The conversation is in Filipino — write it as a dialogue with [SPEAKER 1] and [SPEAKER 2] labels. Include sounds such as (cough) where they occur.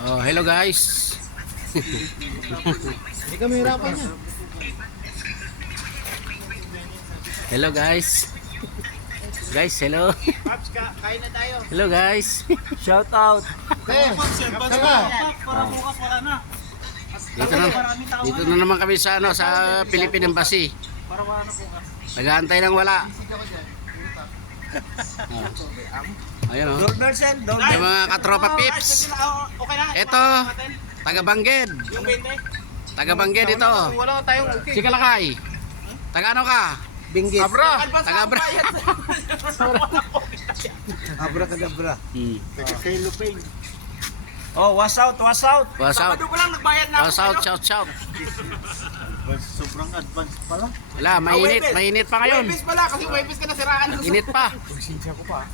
[SPEAKER 1] Oh, hello guys.
[SPEAKER 2] Hindi kami hirapan yan.
[SPEAKER 1] Hello guys. Guys, hello.
[SPEAKER 2] Paps, ka, kain na tayo.
[SPEAKER 1] Hello guys.
[SPEAKER 3] Shout out.
[SPEAKER 2] Saka.
[SPEAKER 3] Para bukas wala na.
[SPEAKER 1] Dito na, dito na naman kami sa ano sa Philippine Embassy.
[SPEAKER 3] Para wala na bukas.
[SPEAKER 1] Nag-aantay ng wala. Oh. Ayun oh.
[SPEAKER 3] Doorbell Doorbell.
[SPEAKER 1] Yung mga katropa pips.
[SPEAKER 2] Okay na.
[SPEAKER 1] Ito, taga Bangged.
[SPEAKER 2] Yung 20.
[SPEAKER 1] Taga Bangged ito.
[SPEAKER 2] Wala tayong okay.
[SPEAKER 1] Si Kalakay. Taga ano ka?
[SPEAKER 3] Binggit.
[SPEAKER 2] Abra.
[SPEAKER 1] Taga (laughs) Abra.
[SPEAKER 3] Abra kadabra.
[SPEAKER 1] Hmm.
[SPEAKER 2] Kay Luping.
[SPEAKER 3] Oh, was out, was out.
[SPEAKER 1] What's out?
[SPEAKER 2] Sabado pa lang nagbayad na
[SPEAKER 1] What's out? Shout, shout.
[SPEAKER 2] Sobrang advance pala.
[SPEAKER 1] Wala, mainit. Mainit pa ngayon.
[SPEAKER 2] Webis pala kasi webis ka nasiraan.
[SPEAKER 1] Init pa.
[SPEAKER 3] Sinsya ko pa.